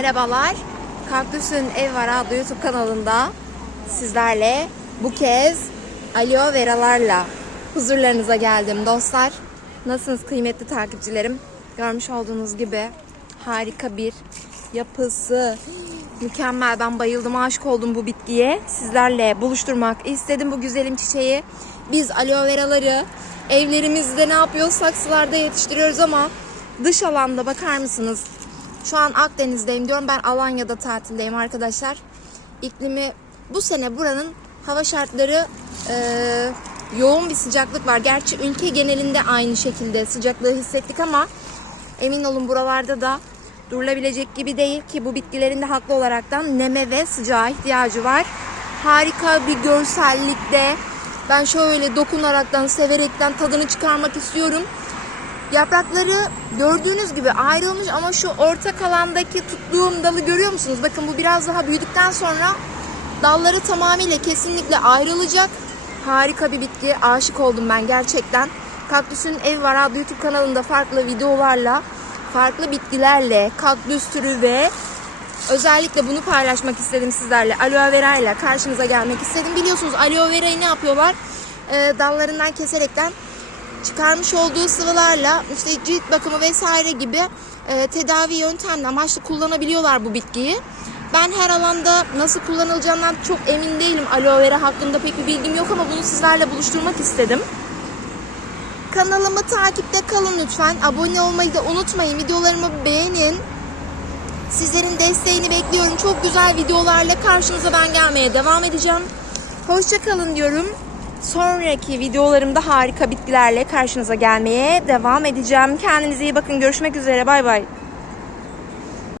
Merhabalar. Kaktüsün Ev Var adlı YouTube kanalında sizlerle bu kez aloe veralarla huzurlarınıza geldim dostlar. Nasılsınız kıymetli takipçilerim? Görmüş olduğunuz gibi harika bir yapısı. Mükemmel. Ben bayıldım, aşık oldum bu bitkiye. Sizlerle buluşturmak istedim bu güzelim çiçeği. Biz aloe veraları evlerimizde ne yapıyoruz saksılarda yetiştiriyoruz ama dış alanda bakar mısınız? Şu an Akdeniz'deyim diyorum. Ben Alanya'da tatildeyim arkadaşlar. İklimi bu sene buranın hava şartları e, yoğun bir sıcaklık var. Gerçi ülke genelinde aynı şekilde sıcaklığı hissettik ama emin olun buralarda da durulabilecek gibi değil ki bu bitkilerin de haklı olaraktan neme ve sıcağa ihtiyacı var. Harika bir görsellikte ben şöyle dokunaraktan, severekten tadını çıkarmak istiyorum. Yaprakları gördüğünüz gibi ayrılmış ama şu orta kalandaki tuttuğum dalı görüyor musunuz? Bakın bu biraz daha büyüdükten sonra dalları tamamıyla kesinlikle ayrılacak. Harika bir bitki. Aşık oldum ben gerçekten. Kaktüsün Ev Var adlı YouTube kanalında farklı videolarla, farklı bitkilerle, kaktüs türü ve özellikle bunu paylaşmak istedim sizlerle. Aloe vera ile karşınıza gelmek istedim. Biliyorsunuz aloe verayı ne yapıyorlar? Ee, dallarından keserekten çıkarmış olduğu sıvılarla işte cilt bakımı vesaire gibi e, tedavi yöntemle amaçlı kullanabiliyorlar bu bitkiyi. Ben her alanda nasıl kullanılacağından çok emin değilim. Aloe vera hakkında pek bir bilgim yok ama bunu sizlerle buluşturmak istedim. Kanalımı takipte kalın lütfen. Abone olmayı da unutmayın. Videolarımı beğenin. Sizlerin desteğini bekliyorum. Çok güzel videolarla karşınıza ben gelmeye devam edeceğim. Hoşça kalın diyorum. Sonraki videolarımda harika bitkilerle karşınıza gelmeye devam edeceğim. Kendinize iyi bakın. Görüşmek üzere. Bay bay.